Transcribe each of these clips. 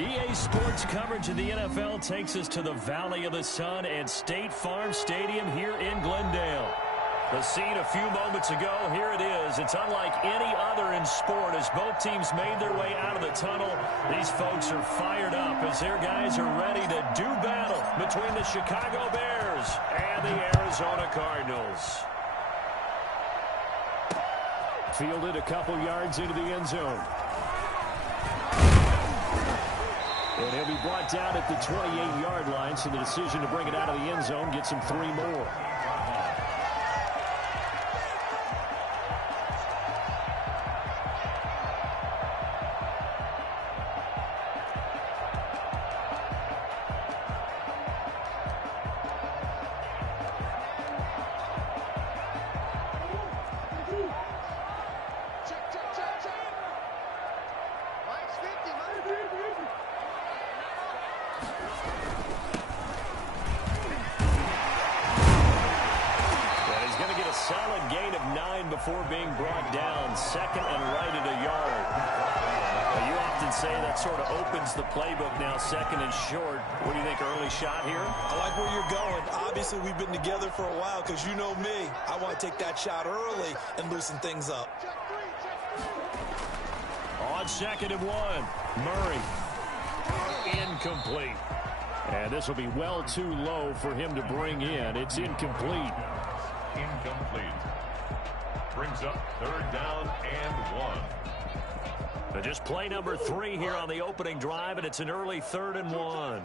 EA Sports coverage of the NFL takes us to the Valley of the Sun and State Farm Stadium here in Glendale. The scene a few moments ago, here it is. It's unlike any other in sport as both teams made their way out of the tunnel. These folks are fired up as their guys are ready to do battle between the Chicago Bears and the Arizona Cardinals. Fielded a couple yards into the end zone. And he'll be brought down at the 28-yard line, so the decision to bring it out of the end zone gets him 3 more. Solid gain of 9 before being brought down. Second and right at a yard. You often say that sort of opens the playbook now, second and short. What do you think, early shot here? I like where you're going. Obviously, we've been together for a while because you know me. I want to take that shot early and loosen things up. On second and 1, Murray. Incomplete. And this will be well too low for him to bring in. It's incomplete. Incomplete. Brings up 3rd down and 1. But just play number 3 here on the opening drive, and it's an early 3rd and 1.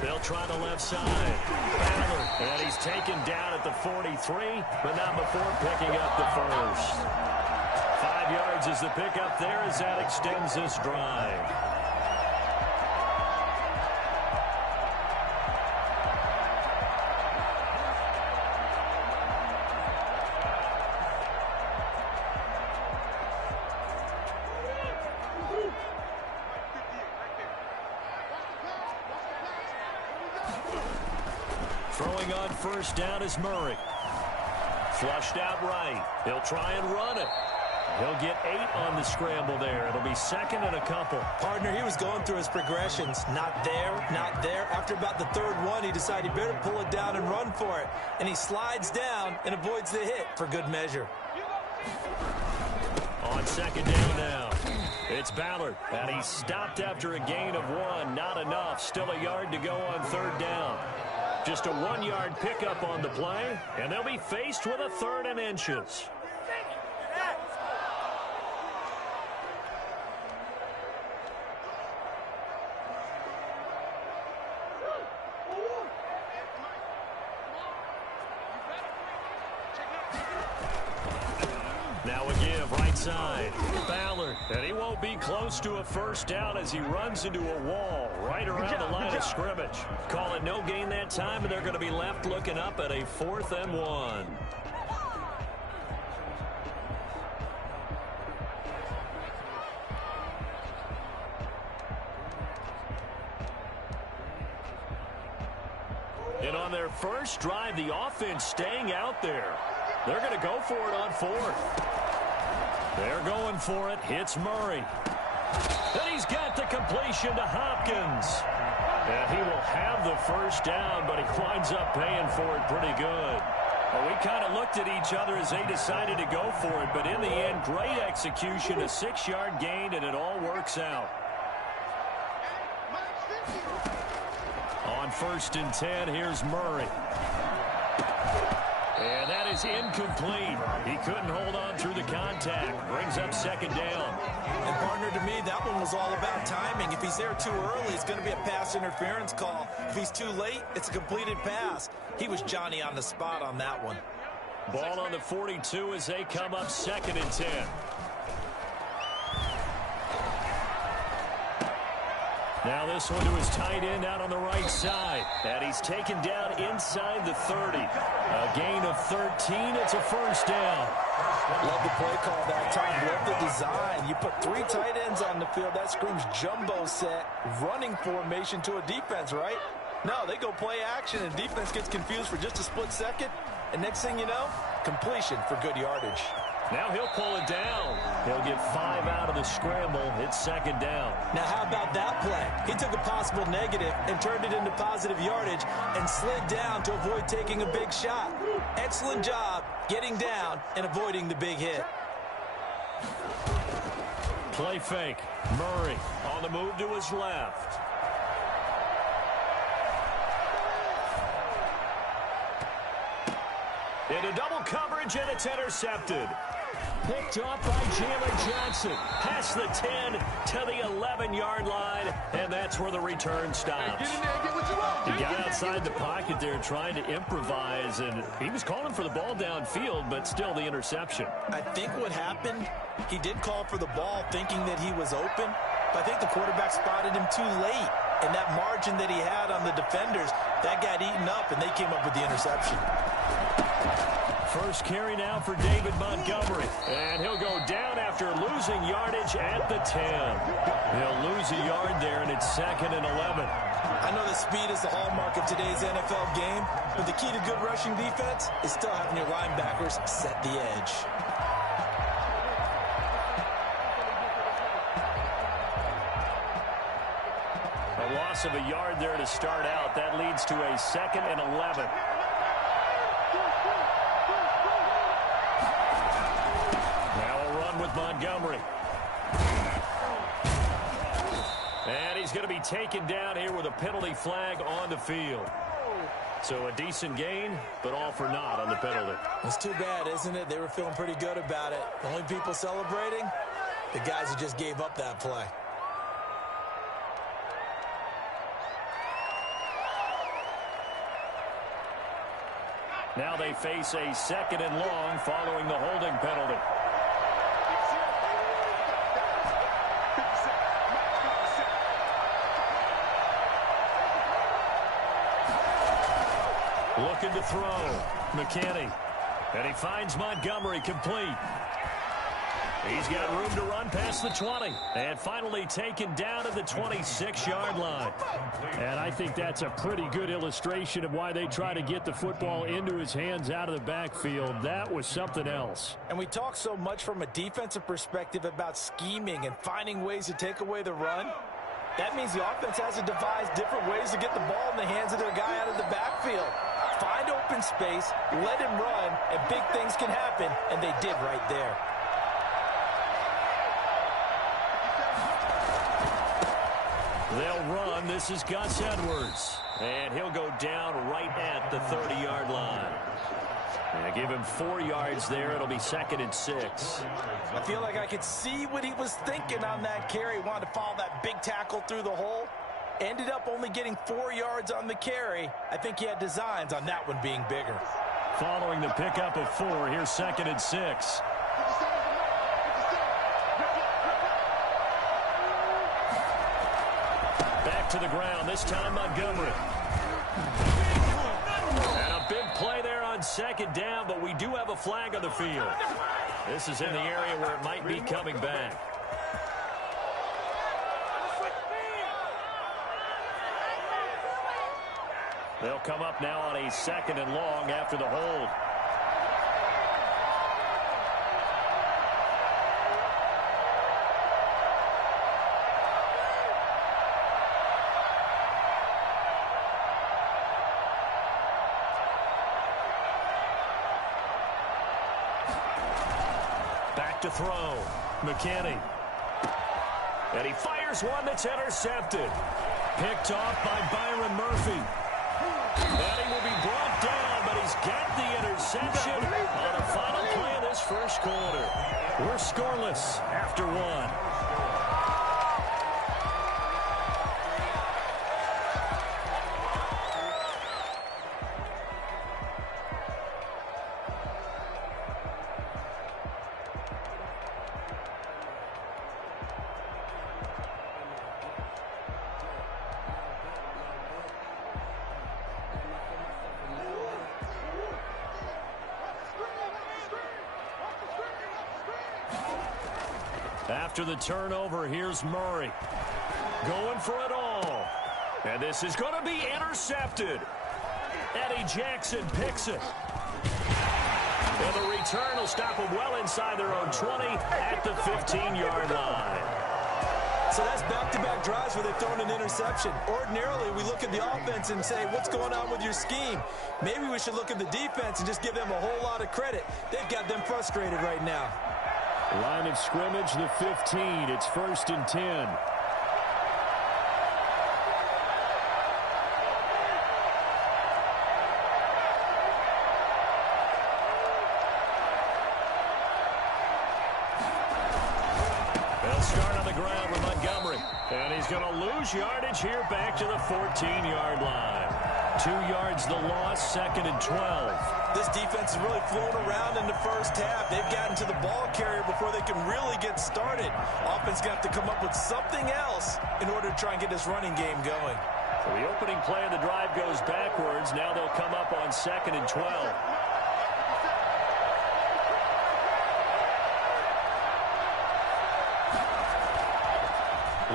They'll try the left side. Ballard, and he's taken down at the 43, but not before picking up the first. 5 yards is the pickup there as that extends this drive. Throwing on first down is Murray. Flushed out right. He'll try and run it. He'll get 8 on the scramble there. It'll be second and a couple. Partner, he was going through his progressions. Not there, not there. After about the 3rd one, he decided he better pull it down and run for it. And he slides down and avoids the hit for good measure. On second down now, it's Ballard. And he's stopped after a gain of 1. Not enough. Still a yard to go on 3rd down. Just a 1-yard pickup on the play, and they'll be faced with a 3rd and inches. Now a give, right side. Ballard, and he won't be close to a first down as he runs into a wall right around the line of scrimmage. Call it no gain that time, and they're going to be left looking up at a 4th and 1. And on their first drive, the offense staying out there. They're going to go for it on 4th. They're going for it. Hits Murray. And he's got the completion to Hopkins. And he will have the first down, but he winds up paying for it pretty good. Well, we kind of looked at each other as they decided to go for it, but in the end, great execution, a 6-yard gain, and it all works out. On 1st and 10, here's Murray. And that is incomplete. He couldn't hold on through the contact. Brings up second down. And partner, to me, that one was all about timing. If he's there too early, it's going to be a pass interference call. If he's too late, it's a completed pass. He was Johnny on the spot on that one. Ball on the 42 as they come up 2nd and 10. Now this one to his tight end out on the right side. And he's taken down inside the 30. A gain of 13. It's a first down. Love the play call that time. Love the design. You put 3 tight ends on the field. That screams jumbo set, running formation to a defense, right? No, they go play action, and defense gets confused for just a split second. And next thing you know, completion for good yardage. Now he'll pull it down. He'll get 5 out of the scramble. It's second down. Now how about that play? He took a possible negative and turned it into positive yardage and slid down to avoid taking a big shot. Excellent job getting down and avoiding the big hit. Play fake. Murray on the move to his left. Into double coverage, and it's intercepted. Picked off by Jalen Johnson. Past the 10 to the 11-yard line, and that's where the return stops. He got outside the pocket there trying to improvise, and he was calling for the ball downfield, but still the interception. I think what happened, he did call for the ball thinking that he was open, but I think the quarterback spotted him too late. And that margin that he had on the defenders, that got eaten up, and they came up with the interception. First carry now for David Montgomery. And he'll go down after losing yardage at the 10. He'll lose a yard there, and it's second and 11. I know that speed is the hallmark of today's NFL game, but the key to good rushing defense is still having your linebackers set the edge. A loss of a yard there to start out. That leads to a second and 11. With Montgomery. And he's going to be taken down here with a penalty flag on the field. So a decent gain, but all for naught on the penalty. It's too bad, isn't it? They were feeling pretty good about it. The only people celebrating, the guys who just gave up that play. Now they face a second and long following the holding penalty. Looking to throw. McKinney. And he finds Montgomery complete. He's got room to run past the 20. And finally taken down at the 26-yard line. And I think that's a pretty good illustration of why they try to get the football into his hands out of the backfield. That was something else. And we talk so much from a defensive perspective about scheming and finding ways to take away the run. That means the offense has to devise different ways to get the ball in the hands of their guy out of the backfield. Find open space, let him run, and big things can happen, and they did right there. They'll run. This is Gus Edwards. And he'll go down right at the 30-yard line. And give him 4 yards there. It'll be second and 6. I feel like I could see what he was thinking on that carry. Wanted to follow that big tackle through the hole. Ended up only getting 4 yards on the carry. I think he had designs on that one being bigger. Following the pickup of 4, here's second and 6. Back to the ground, this time Montgomery. And a big play there on second down, but we do have a flag on the field. This is in the area where it might be coming back. They'll come up now on a second and long after the hold. Back to throw. McKinney. And he fires one that's intercepted. Picked off by Byron Murphy. And he will be brought down, but he's got the interception on the final play of this first quarter. We're scoreless after 1. After the turnover, here's Murray. Going for it all. And this is going to be intercepted. Eddie Jackson picks it. And the return will stop them well inside their own 20 at the 15-yard line. So that's back-to-back drives where they've thrown an interception. Ordinarily, we look at the offense and say, what's going on with your scheme? Maybe we should look at the defense and just give them a whole lot of credit. They've got them frustrated right now. Line of scrimmage, the 15. It's 1st and 10. They'll start on the ground with Montgomery. And he's going to lose yardage here back to the 14-yard line. 2 yards the loss, 2nd and 12. This defense has really flown around in the first half. They've gotten to the ball carrier before they can really get started. Offense going to have to come up with something else in order to try and get this running game going. So the opening play of the drive goes backwards. Now they'll come up on 2nd and 12.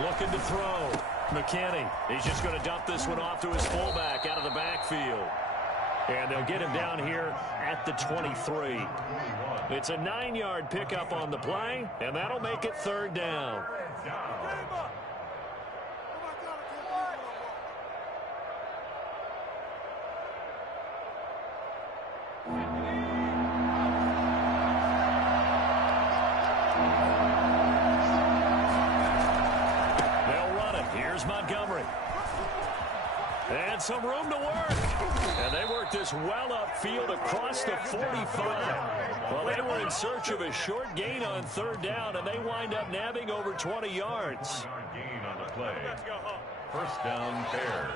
Looking to throw. McKinney. He's just going to dump this one off to his fullback out of the backfield. And they'll get him down here at the 23. It's a 9-yard pickup on the play, and that'll make it 3rd down. Here's Montgomery. And some room to work. And they work this well upfield across the 45. Well, they were in search of a short gain on 3rd down, and they wind up nabbing over 20 yards. Gain on the play. 1st down, Bears.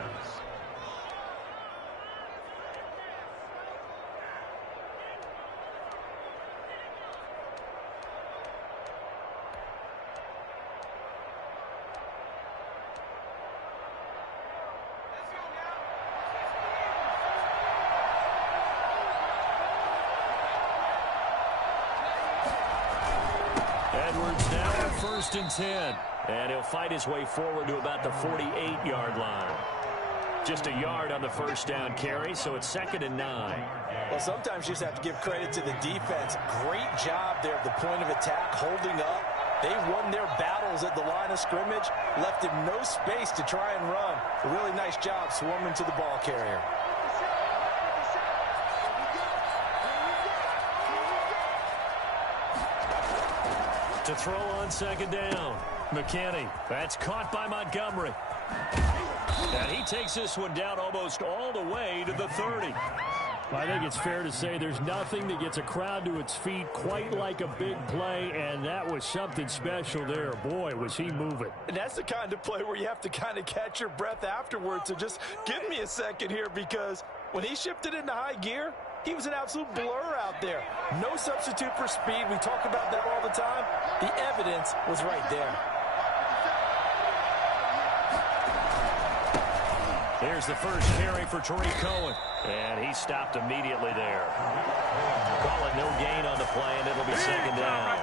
Edwards now at 1st and 10. And he'll fight his way forward to about the 48-yard line. Just a yard on the 1st down carry, so it's 2nd and 9. Well, sometimes you just have to give credit to the defense. Great job there at the point of attack, holding up. They won their battles at the line of scrimmage, left him no space to try and run. A really nice job swarming to the ball carrier. To throw on 2nd down. McKinney. That's caught by Montgomery. And he takes this one down almost all the way to the 30. Well, I think it's fair to say there's nothing that gets a crowd to its feet quite like a big play, and that was something special there. Boy, was he moving. And that's the kind of play where you have to kind of catch your breath afterwards. So just give me a second here, because when he shifted into high gear, he was an absolute blur out there. No substitute for speed. We talk about that all the time. The evidence was right there. Here's the first carry for Tariq Cohen. And he stopped immediately there. Call it no gain on the play, and it'll be 2nd down.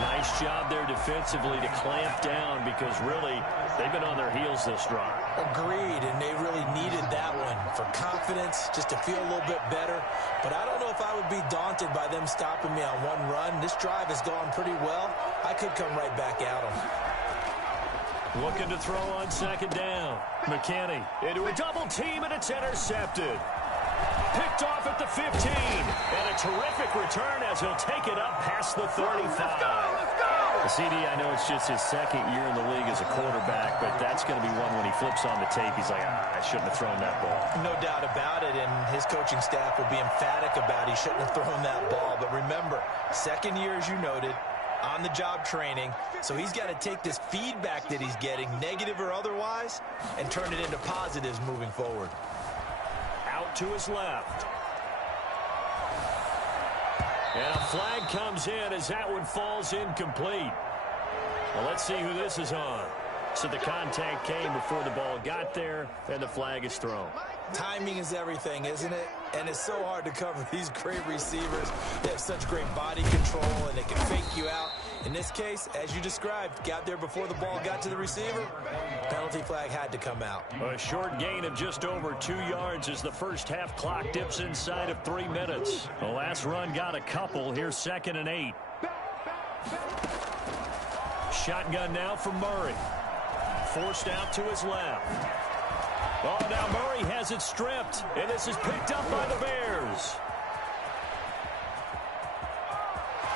Nice job there defensively to clamp down, because really they've been on their heels this drive. Agreed, and they really needed that one for confidence, just to feel a little bit better. But I don't know if I would be daunted by them stopping me on one run. This drive has gone pretty well. I could come right back at them. Looking to throw on 2nd down. McKinney into a double team, and it's intercepted. Picked off at the 15. And a terrific return as he'll take it up past the 35. The CD, I know it's just his 2nd year in the league as a quarterback, but that's going to be one when he flips on the tape, he's like, I shouldn't have thrown that ball. No doubt about it, and his coaching staff will be emphatic about he shouldn't have thrown that ball. But remember, 2nd year, as you noted, on-the-job training, so he's got to take this feedback that he's getting, negative or otherwise, and turn it into positives moving forward. Out to his left. And a flag comes in as that one falls incomplete. Well, let's see who this is on. So the contact came before the ball got there, and the flag is thrown. Timing is everything, isn't it? And it's so hard to cover these great receivers. They have such great body control, and they can fake you out. In this case, as you described, got there before the ball got to the receiver. Penalty flag had to come out. A short gain of just over 2 yards as the first half clock dips inside of 3 minutes. The last run got a couple. Here's 2nd and 8. Shotgun now for Murray. Forced out to his left. Oh, now Murray has it stripped, and this is picked up by the Bears.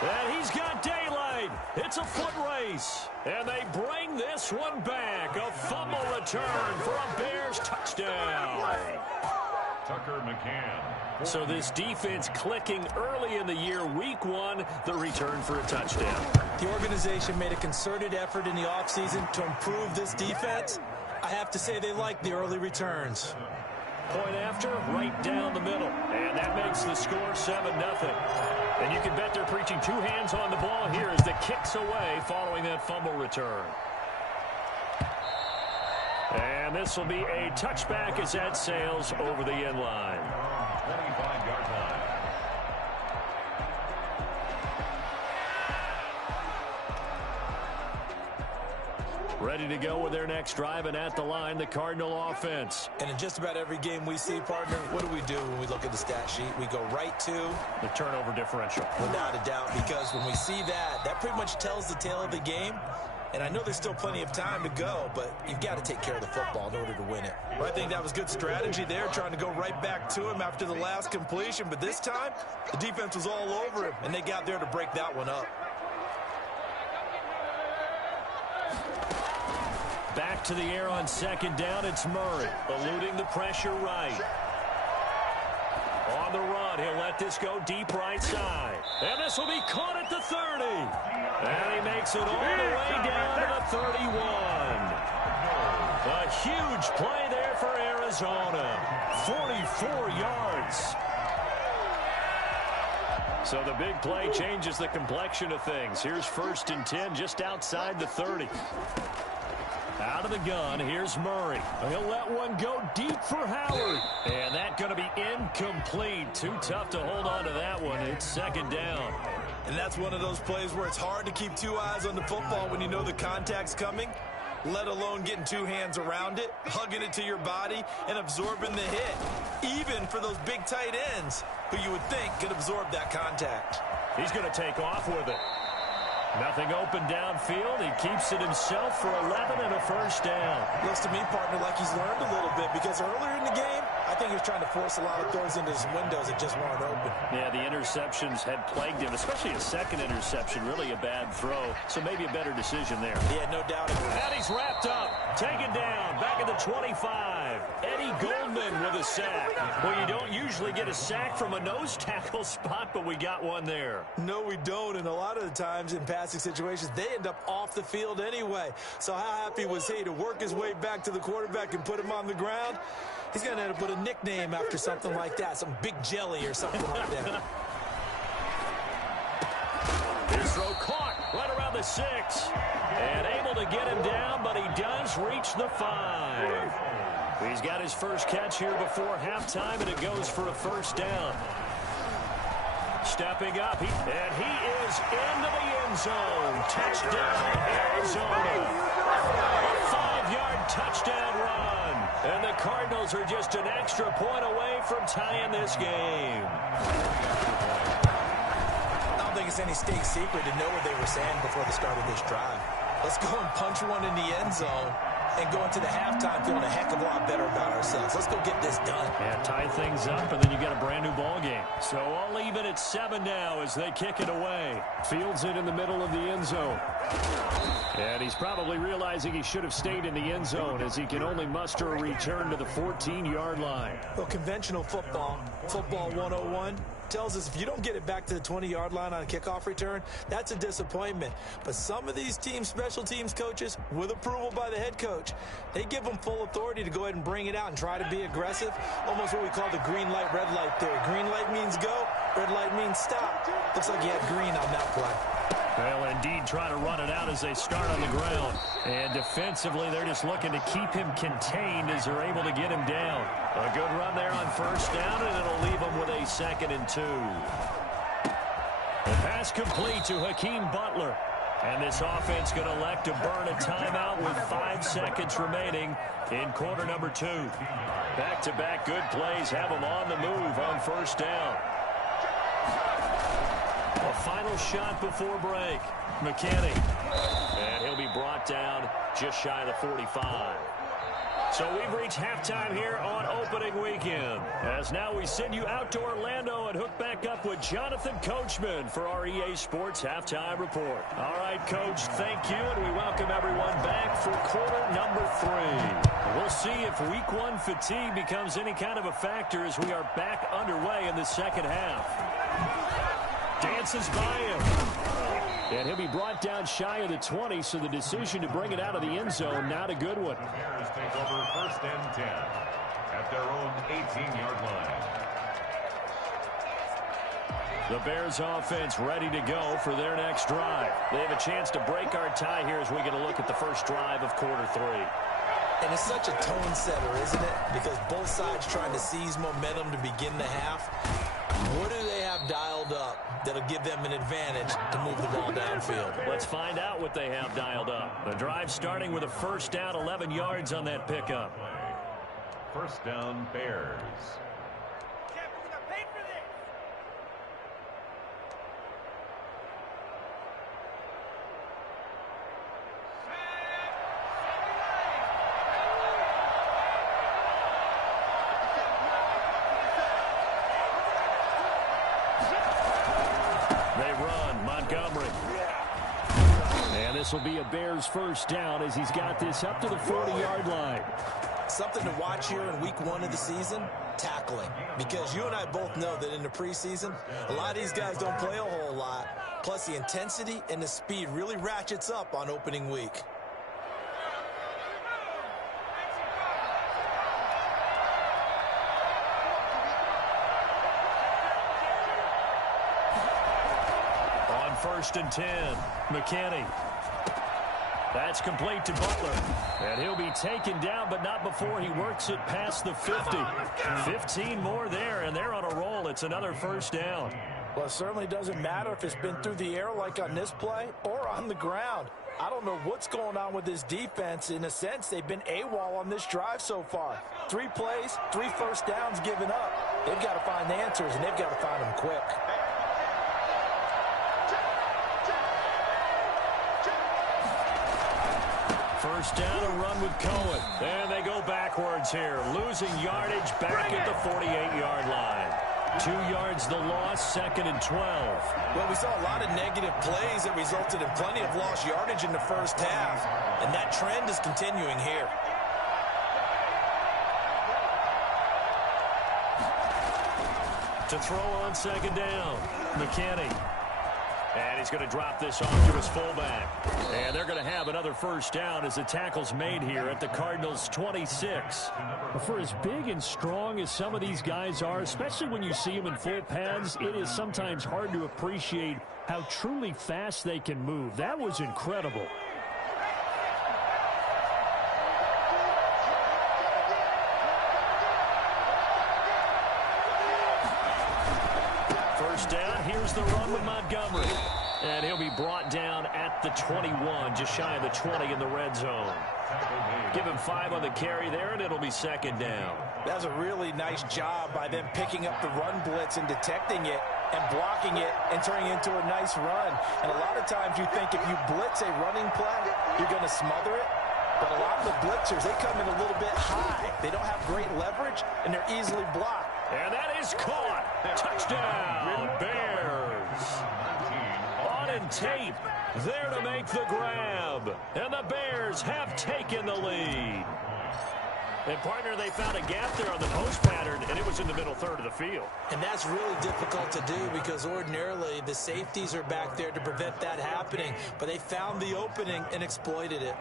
And he's got daylight. It's a foot race. And they bring this one back. A fumble return for a Bears touchdown. Tucker McCann. So this defense clicking early in the year, week 1, the return for a touchdown. The organization made a concerted effort in the offseason to improve this defense. I have to say they like the early returns. Point after, right down the middle. And that makes the score 7-0. And you can bet they're preaching 2 hands on the ball here as the kick's away following that fumble return. And this will be a touchback as that sails over the end line. 25-yard line. Ready to go with their next drive, and at the line, the Cardinal offense. And in just about every game we see, partner, what do we do when we look at the stat sheet? We go right to the turnover differential. Without a doubt, because when we see that, that pretty much tells the tale of the game. And I know there's still plenty of time to go, but you've got to take care of the football in order to win it. Well, I think that was good strategy there, trying to go right back to him after the last completion. But this time, the defense was all over him, and they got there to break that one up. Back to the air on 2nd down, it's Murray, eluding the pressure right. On the run, he'll let this go deep right side. And this will be caught at the 30. And he makes it all the way down to the 31. A huge play there for Arizona. 44 yards. So the big play changes the complexion of things. Here's 1st and 10 just outside the 30. Out of the gun, here's Murray. He'll let one go deep for Howard. And that's going to be incomplete. Too tough to hold on to that one. It's 2nd down. And that's one of those plays where it's hard to keep 2 eyes on the football when you know the contact's coming, let alone getting 2 hands around it, hugging it to your body, and absorbing the hit. Even for those big tight ends who you would think could absorb that contact. He's going to take off with it. Nothing open downfield. He keeps it himself for 11 and a 1st down. Looks to me, partner, like he's learned a little bit because earlier in the game, I think he was trying to force a lot of throws into his windows that just weren't open. Yeah, the interceptions had plagued him, especially a 2nd interception, really a bad throw. So maybe a better decision there. Yeah, no doubt. And he's wrapped up, taken down, back at the 25. Eddie Goldman with a sack. Well, you don't usually get a sack from a nose tackle spot, but we got one there. No, we don't, and a lot of the times in passing situations, they end up off the field anyway. So how happy was he to work his way back to the quarterback and put him on the ground? He's going to have to put a nickname after something like that, some Big Jelly or something like that. His throw caught right around the 6. And able to get him down, but he does reach the 5. He's got his first catch here before halftime, and it goes for a 1st down. Stepping up, and he is into the end zone. Touchdown, Arizona. A 5-yard touchdown run. And the Cardinals are just an extra point away from tying this game. I don't think it's any state secret to know what they were saying before the start of this drive. Let's go and punch one in the end zone and go into the halftime feeling a heck of a lot better about ourselves. Let's go get this done. Yeah, tie things up, and then you got a brand new ball game. So I'll leave it at 7 now as they kick it away. Fields it in the middle of the end zone. And he's probably realizing he should have stayed in the end zone as he can only muster a return to the 14-yard line. Well, conventional football 101, tells us if you don't get it back to the 20-yard line on a kickoff return, that's a disappointment. But some of these team special teams coaches, with approval by the head coach, they give them full authority to go ahead and bring it out and try to be aggressive. Almost what we call the green light, red light theory. Green light means go, red light means stop. Looks like he had green on that play. Well, indeed, try to run it out as they start on the ground. And defensively, they're just looking to keep him contained as they're able to get him down. A good run there on 1st down, and it'll leave him with a 2nd and 2. The pass complete to Hakeem Butler. this offense going to elect to burn a timeout with 5 seconds remaining in quarter number 2. Back-to-back good plays have them on the move on first down. A final shot before break. McKinney. And he'll be brought down just shy of the 45. So we've reached halftime here on opening weekend. As now we send you out to Orlando and hook back up with Jonathan Coachman for our EA Sports Halftime Report. All right, Coach, thank you, and we welcome everyone back for quarter number 3. We'll see if week 1 fatigue becomes any kind of a factor as we are back underway in the second half. Dances by him. And he'll be brought down shy of the 20, so the decision to bring it out of the end zone, not a good one. The Bears take over first and 10 at their own 18-yard line. The Bears offense ready to go for their next drive. They have a chance to break our tie here as we get a look at the first drive of quarter 3. And it's such a tone setter, isn't it? Because both sides trying to seize momentum to begin the half. What do they have dialed up that'll give them an advantage to move the ball downfield? Let's find out what they have dialed up. The drive starting with a first down, 11 yards on that pickup. First down, Bears. This will be a Bears first down as he's got this up to the 40-yard line. Something to watch here in week 1 of the season, tackling. Because you and I both know that in the preseason, a lot of these guys don't play a whole lot. Plus, the intensity and the speed really ratchets up on opening week. On first and 10, McKinney. That's complete to Butler. And he'll be taken down, but not before he works it past the 50. 15 more there, and they're on a roll. It's another first down. Well, it certainly doesn't matter if it's been through the air like on this play or on the ground. I don't know what's going on with this defense. In a sense, they've been AWOL on this drive so far. 3 plays, 3 first downs given up. They've got to find answers, and they've got to find them quick. First down, a run with Cohen. And they go backwards here, losing yardage back at the 48-yard line. 2 yards the loss, second and 12. Well, we saw a lot of negative plays that resulted in plenty of lost yardage in the first half, and that trend is continuing here. To throw on second down, McKinney. And he's going to drop this off to his fullback. And they're going to have another first down as the tackle's made here at the Cardinals' 26. For as big and strong as some of these guys are, especially when you see them in full pads, it is sometimes hard to appreciate how truly fast they can move. That was incredible. First down, here's the run with Montgomery. And he'll be brought down at the 21, just shy of the 20 in the red zone. Give him 5 on the carry there, and it'll be second down. That's a really nice job by them picking up the run blitz and detecting it and blocking it and turning it into a nice run. And a lot of times you think if you blitz a running play, you're going to smother it. But a lot of the blitzers, they come in a little bit high. They don't have great leverage, and they're easily blocked. And that is caught. Touchdown, Bears. On and tape, there to make the grab. And the Bears have taken the lead. And, partner, they found a gap there on the post pattern, and it was in the middle third of the field. And that's really difficult to do because ordinarily the safeties are back there to prevent that happening. But they found the opening and exploited it.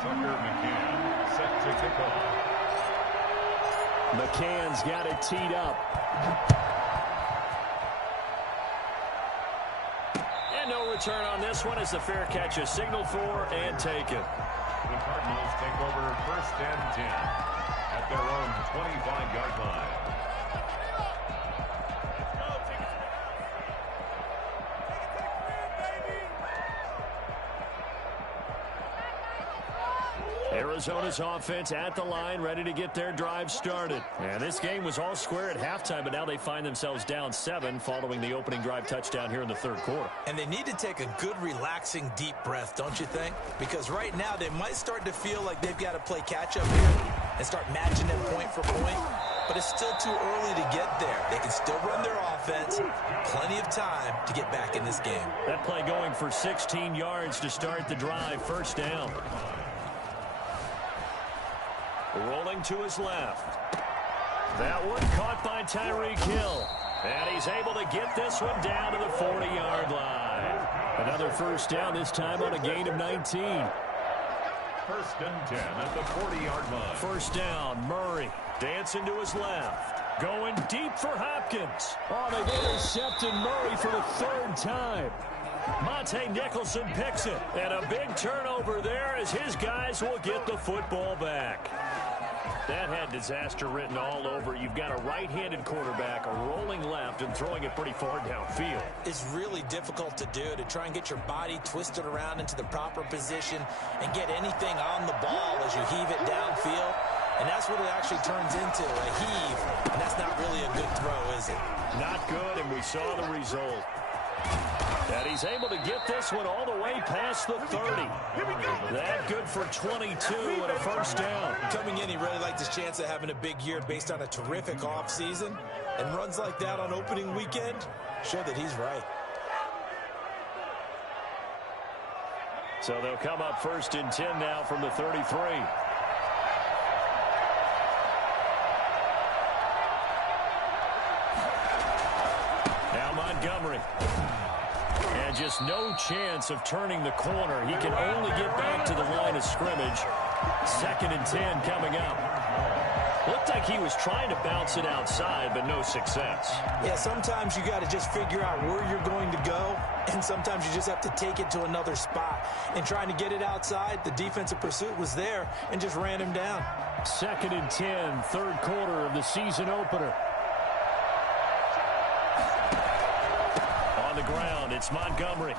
Tucker McCann set to kick off. McCann's got it teed up. And no return on this one as the fair catch is signaled for and taken. The Cardinals take over first and 10 at their own 25-yard line. Arizona's offense at the line, ready to get their drive started. And this game was all square at halftime, but now they find themselves down 7 following the opening drive touchdown here in the third quarter. And they need to take a good, relaxing, deep breath, don't you think? Because right now they might start to feel like they've got to play catch-up here and start matching them point for point. But it's still too early to get there. They can still run their offense. Plenty of time to get back in this game. That play going for 16 yards to start the drive. First down. Rolling to his left. That one caught by Tyreek Hill. And he's able to get this one down to the 40-yard line. Another first down, this time on a gain of 19. First and 10 at the 40-yard line. First down, Murray dancing to his left. Going deep for Hopkins. Oh, they've intercepted Murray for the third time. Monte Nicholson picks it. And a big turnover there as his guys will get the football back. That had disaster written all over. You've got a right-handed quarterback, a rolling left, and throwing it pretty far downfield. It's really difficult to do, to try and get your body twisted around into the proper position and get anything on the ball as you heave it downfield. And that's what it actually turns into, a heave. And that's not really a good throw, is it? Not good, and we saw the result. And he's able to get this one all the way past the 30. That good for 22 and a first down. Coming in, he really liked his chance of having a big year based on a terrific offseason. And runs like that on opening weekend show that he's right. So they'll come up first and 10 now from the 33. Now Montgomery. And just no chance of turning the corner. He can only get back to the line of scrimmage. Second and 10 coming up. Looked like he was trying to bounce it outside, but no success. Yeah, sometimes you got to just figure out where you're going to go, and sometimes you just have to take it to another spot. And trying to get it outside, the defensive pursuit was there and just ran him down. Second and 10, third quarter of the season opener. On the ground, it's Montgomery.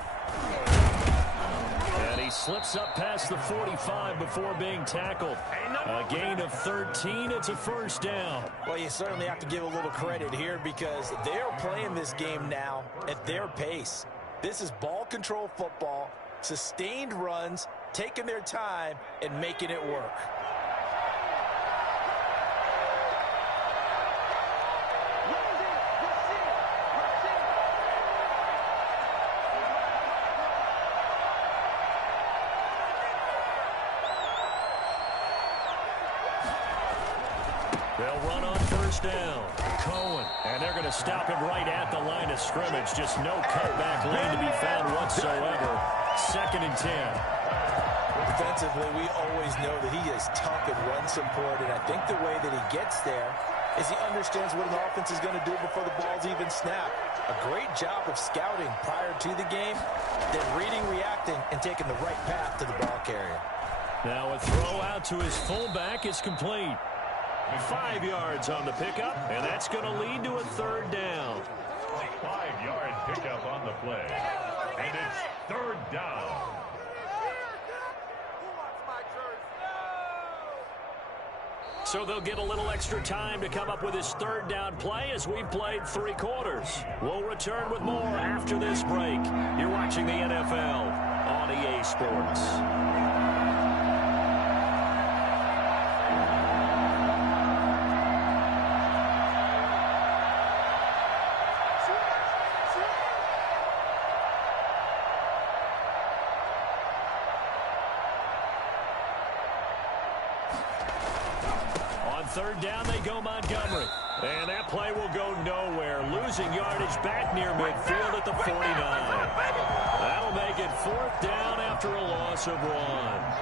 And he slips up past the 45 before being tackled. A gain of 13. It's a first down. Well, you certainly have to give a little credit here because they're playing this game now at their pace. This is ball control football, sustained runs, taking their time, and making it work. They'll run on first down. Cohen. And they're going to stop him right at the line of scrimmage. Just no cutback lane to be found whatsoever. Second and 10. Defensively, we always know that he is tough in run support, and I think the way that he gets there is he understands what an offense is going to do before the ball's even snapped. A great job of scouting prior to the game, then reading, reacting, and taking the right path to the ball carrier. Now a throw out to his fullback is complete. 5 yards on the pickup, and that's going to lead to a third down. 5-yard pickup on the play. And it's third down. So they'll get a little extra time to come up with his third down play as we've played 3 quarters. We'll return with more after this break. You're watching the NFL on EA Sports. Third down, they go Montgomery. And that play will go nowhere. Losing yardage back near midfield at the 49. That'll make it fourth down after a loss of 1.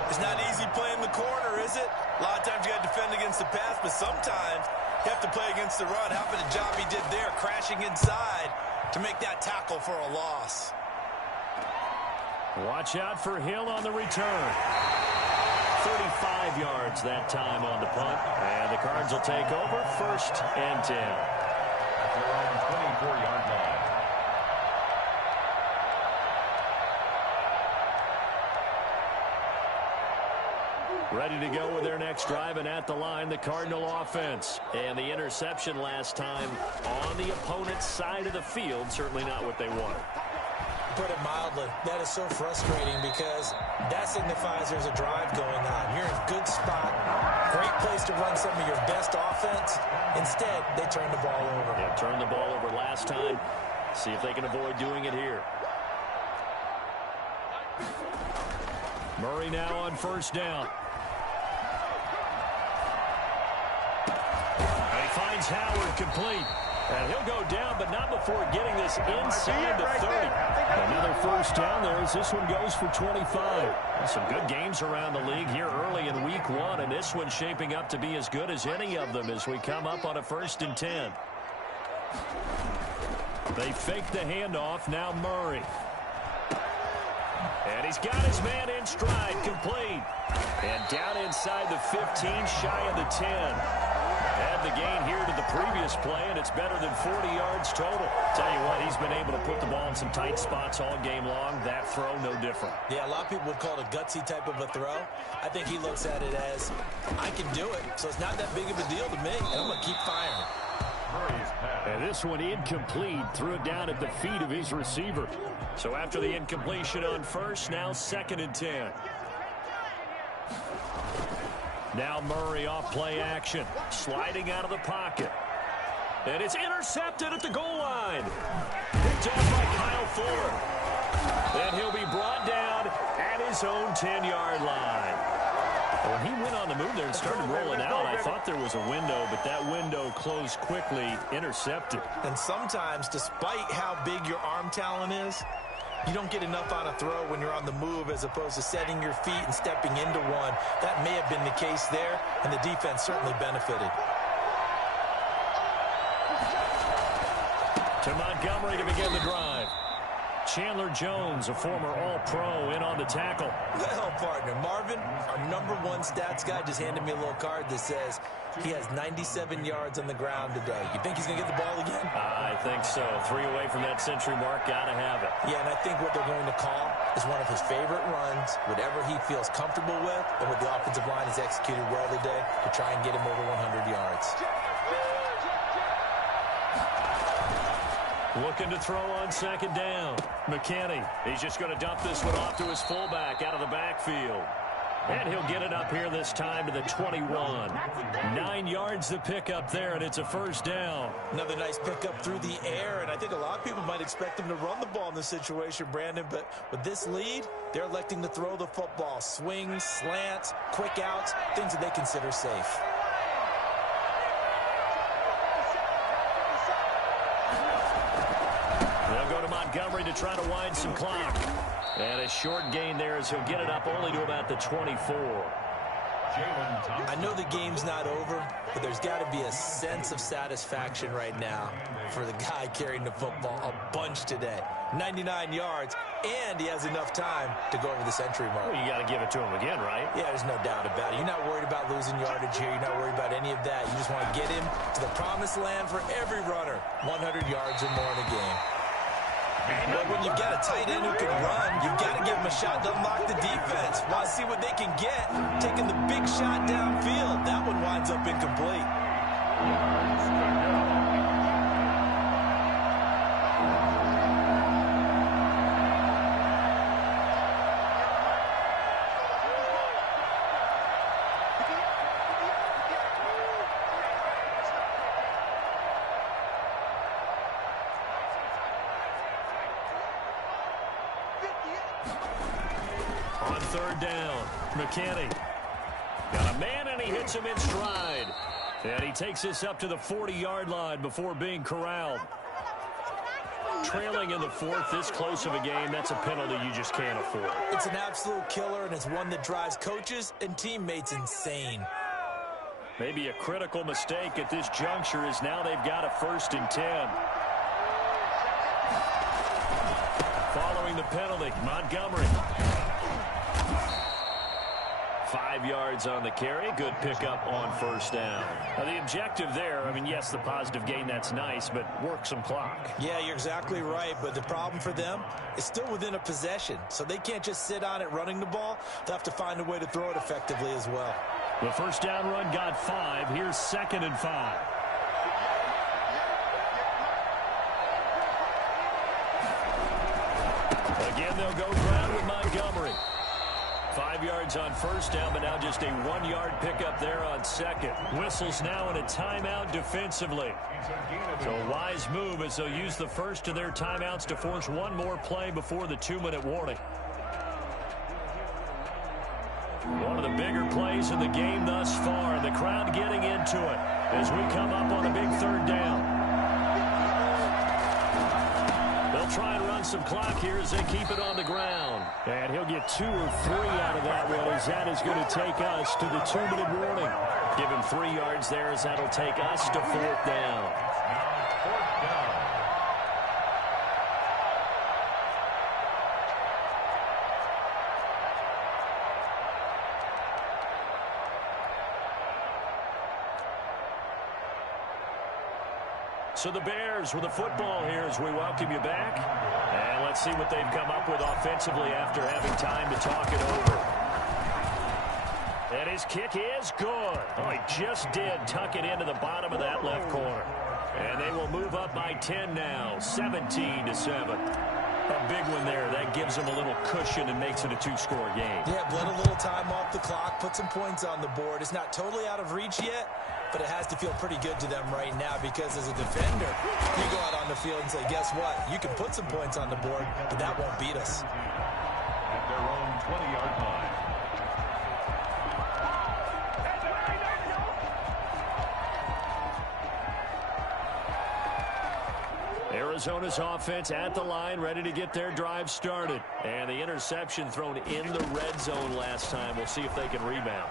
It's not easy playing the corner, is it? A lot of times you got to defend against the pass, but sometimes you have to play against the run. How about the job he did there, crashing inside to make that tackle for a loss? Watch out for Hill on the return. 35 yards that time on the punt. And the Cards will take over first and 10. At their own 24-yard line. Ready to go with their next drive, and at the line, the Cardinal offense. And the interception last time on the opponent's side of the field, certainly not what they wanted. Put it mildly, that is so frustrating because that signifies there's a drive going on. You're in a good spot, great place to run some of your best offense. Instead, they turn the ball over. Yeah, turned the ball over last time. See if they can avoid doing it here. Murray now on first down. And he finds Howard complete. And he'll go down, but not before getting this inside the 30. Another first down there as this one goes for 25. Some good games around the league here early in week 1, and this one's shaping up to be as good as any of them as we come up on a 1st and 10. They fake the handoff, now Murray. And he's got his man in stride, complete. And down inside the 15, shy of the 10. Add the gain here to the previous play, and it's better than 40 yards total. Tell you what, he's been able to put the ball in some tight spots all game long. That throw, no different. Yeah, a lot of people would call it a gutsy type of a throw. I think he looks at it as, I can do it, so it's not that big of a deal to me, and I'm going to keep firing. And this one incomplete. Threw it down at the feet of his receiver. So after the incompletion on first, now 2nd and 10. Now Murray off play action. Sliding out of the pocket. And it's intercepted at the goal line. Picked off by Kyle Fuller. And he'll be brought down at his own 10-yard line. When he went on the move there and started rolling out, I thought there was a window, but that window closed quickly, intercepted. And sometimes, despite how big your arm talent is, you don't get enough on a throw when you're on the move as opposed to setting your feet and stepping into one. That may have been the case there, and the defense certainly benefited. To Montgomery to begin the drive. Chandler Jones, a former All-Pro, in on the tackle. Well, partner, Marvin, our #1 stats guy, just handed me a little card that says he has 97 yards on the ground today. You think he's going to get the ball again? I think so. 3 away from that century mark. Got to have it. Yeah, and I think what they're going to call is one of his favorite runs, whatever he feels comfortable with, and what the offensive line has executed well today to try and get him over 100 yards. Looking to throw on 2nd down. McKinney, he's just going to dump this one off to his fullback out of the backfield. And he'll get it up here this time to the 21. 9 yards to pick up there, and it's a first down. Another nice pickup through the air, and I think a lot of people might expect him to run the ball in this situation, Brandon, but with this lead, they're electing to throw the football. Swings, slants, quick outs, things that they consider safe. Montgomery to try to wind some clock. And a short gain there as he'll get it up only to about the 24. I know the game's not over, but there's got to be a sense of satisfaction right now for the guy carrying the football a bunch today. 99 yards, and he has enough time to go over the century mark. Well, you got to give it to him again, right? Yeah, there's no doubt about it. You're not worried about losing yardage here. You're not worried about any of that. You just want to get him to the promised land for every runner. 100 yards or more in a game. But when you've got a tight end who can run, you've got to give him a shot to unlock the defense. Want to see what they can get, taking the big shot downfield. That one winds up incomplete. On 3rd down, McKinney. Got a man, and he hits him in stride. And he takes this up to the 40-yard line before being corralled. Trailing in the 4th, this close of a game, that's a penalty you just can't afford. It's an absolute killer, and it's one that drives coaches and teammates insane. Maybe a critical mistake at this juncture is now they've got a 1st and 10. Following the penalty, Montgomery. 5 yards on the carry. Good pickup on first down. Now, the objective there, I mean, yes, the positive gain, that's nice, but work some clock. Yeah, you're exactly right, but the problem for them is still within a possession, so they can't just sit on it running the ball. They'll have to find a way to throw it effectively as well. The first down run got 5. Here's 2nd and 5. Again, they'll go ground with Montgomery. 5 yards on first down, but now just a 1-yard pickup there on 2nd. Whistles now in a timeout defensively. So a wise move as they'll use the first of their timeouts to force one more play before the 2-minute warning. One of the bigger plays in the game thus far, and the crowd getting into it as we come up on a big 3rd down. They'll try and run some clock here as they keep it on the ground. And he'll get 2 or 3 out of that one, as that is going to take us to the 2-minute warning. Give him 3 yards there, as that'll take us to 4th down. So the Bears with the football here as we welcome you back. And let's see what they've come up with offensively after having time to talk it over. And his kick is good. Oh, he just did tuck it into the bottom of that left corner. And they will move up by 10 now, 17-7. A big one there. That gives them a little cushion and makes it a 2-score game. Yeah, bled a little time off the clock, put some points on the board. It's not totally out of reach yet, but it has to feel pretty good to them right now, because as a defender, you go out on the field and say, guess what? You can put some points on the board, but that won't beat us. At their own 20-yard line. Arizona's offense at the line, ready to get their drive started. And the interception thrown in the red zone last time. We'll see if they can rebound.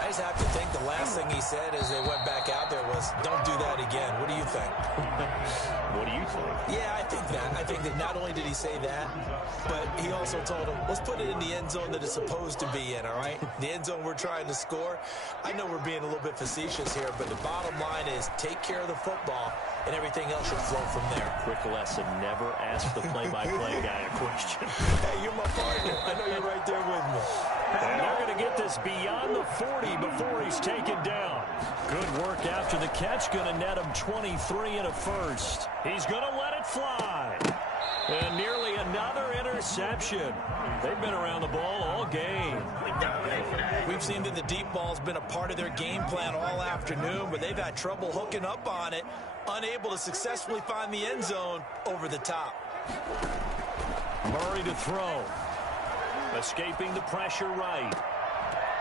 I just have to think the last thing he said as they went back out there was, don't do that again. What do you think? What do you think? Yeah, I think that. I think that not only did he say that, but he also told him, let's put it in the end zone that it's supposed to be in, all right? The end zone we're trying to score. I know we're being a little bit facetious here, but the bottom line is take care of the football, and everything else should flow from there. Quick lesson, never ask the play-by-play guy a question. Hey, you're my partner. I know you're right there with me. And they're going to get this beyond the 40 before he's taken down. Good work after the catch. Going to net him 23 and a first. He's going to let it fly. And nearly another interception. They've been around the ball all game. We've seen that the deep ball's been a part of their game plan all afternoon, but they've had trouble hooking up on it, unable to successfully find the end zone over the top. Murray to throw. Escaping the pressure right.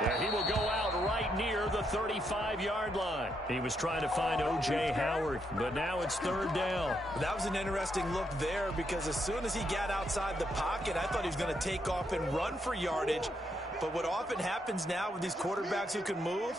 Yeah, he will go out right near the 35-yard line. He was trying to find O.J. Howard, but now it's 3rd down. That was an interesting look there, because as soon as he got outside the pocket, I thought he was going to take off and run for yardage. But what often happens now with these quarterbacks who can move,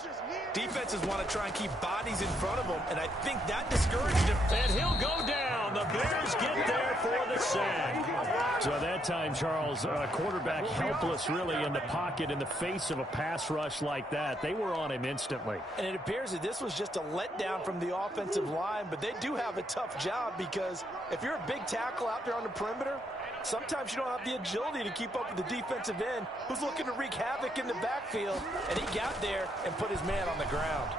defenses want to try and keep bodies in front of them, and I think that discouraged him. And he'll go down. The Bears get there for the sack. So that time, Charles, quarterback helpless really in the pocket in the face of a pass rush like that. They were on him instantly. And it appears that this was just a letdown from the offensive line, but they do have a tough job, because if you're a big tackle out there on the perimeter, sometimes you don't have the agility to keep up with the defensive end who's looking to wreak havoc in the backfield, and he got there and put his man on the ground.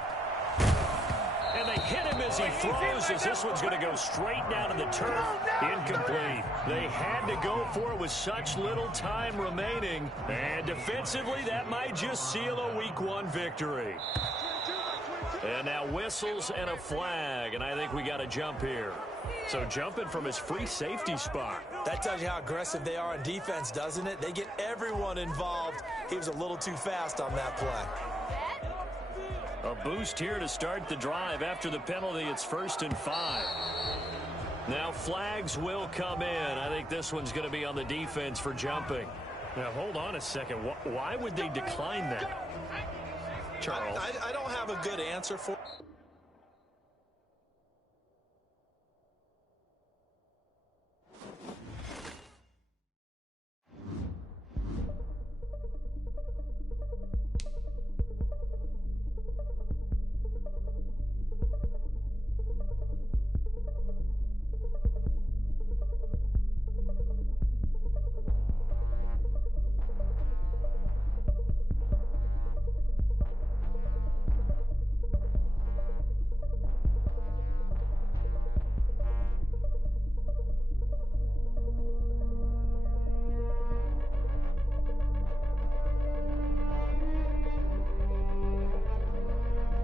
And they hit him as he throws, as this one's going to go straight down to the turf. Incomplete. They had to go for it with such little time remaining. And defensively, that might just seal a Week 1 victory. And now whistles and a flag, and I think we got to jump here. So jumping from his free safety spot. That tells you how aggressive they are on defense, doesn't it? They get everyone involved. He was a little too fast on that play. A boost here to start the drive. After the penalty, it's 1st and 5. Now flags will come in. I think this one's going to be on the defense for jumping. Now hold on a second. Why would they decline that? Charles. I don't have a good answer for